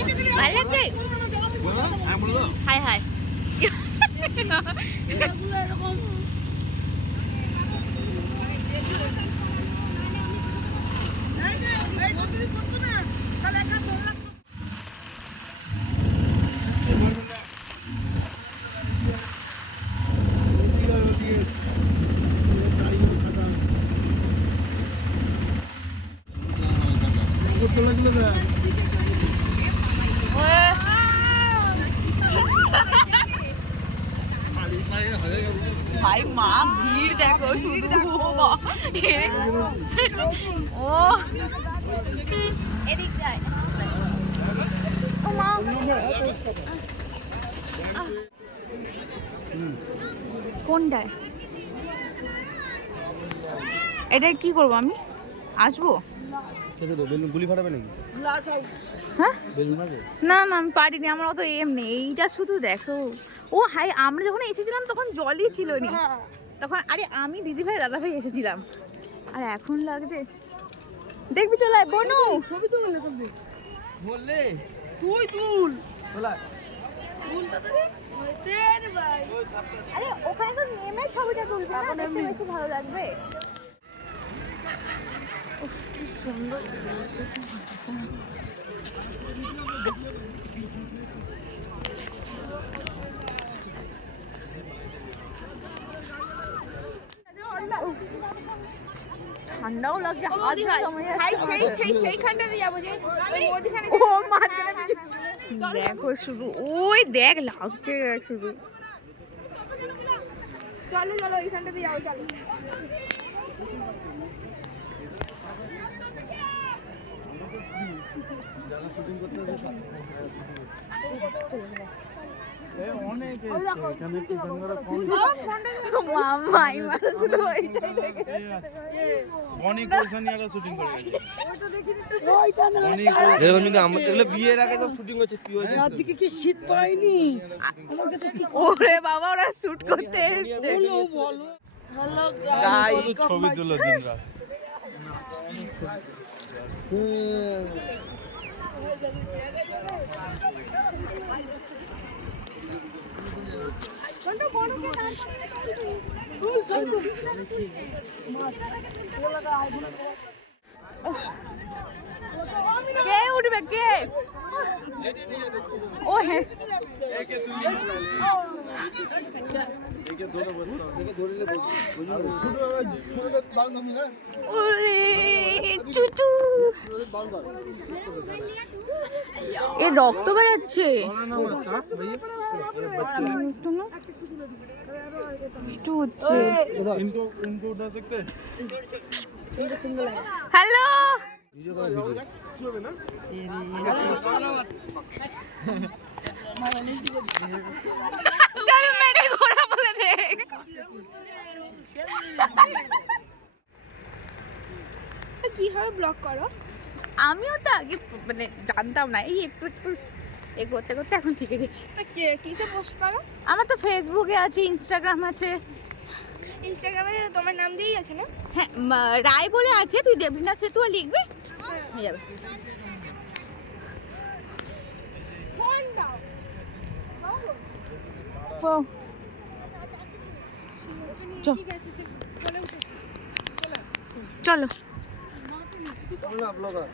ভালো লাগছে? High high ভাই মা ভিড় দেখো শুধু ও এদিক যায় ও মা কোনটায় এটা কি করবো আমি আসবো গুলি ফাটাবে নাকি? হ্যাঁ না না আমি পারিনি আমার অত এম নেই এইটা শুধু দেখো ও হাই আমরা যখন এসেছিলাম তখন জলই ছিল না তখন আরে আমি দিদি ভাই দাদা ভাই এসেছিলাম আর এখন লাগছে দেখবি চলে বনু ছবি তুল বললে তুই তুল আরে ওখানে তো নেমে ছবিটা তুলবে না দেখতে বেশি ভালো লাগবে উফ কি সুন্দর ঠান্ডাও লাগছে হাত সেইখানটাতে যাবো যে ও মাঝখানে দেখো শুধু ওই দেখ লাগছে শুধু চলো চলো এইখানটাতে যাও চলো বিয়ের আগে সব শুটিং হচ্ছে কি শীত পাইনি ওরে বাবা ওরা শুট করতে এসেছে ছবি তুলো দিনরা কে উঠবে কে ও হ্যাঁ এ রক্ত বেরোচ্ছে হ্যালো চল মেরে ঘোড়া বলে দে কিভাবে ব্লগ করো? আমিও তো আগে মানে জানতাম না এই একটু একটু এ করতে করতে এখন শিখে গেছি কিসে পোস্ট করো? আমার তো ফেসবুকে আছে ইনস্টাগ্রাম আছে ইনস্টাগ্রামে তোমার নাম দিয়েই আছে না? হ্যাঁ রায় বলে আছে তুই দেবলীনা সেতুয়া লিখবি হয়ে যাবে ফোন দাও ও চলো ব্লগার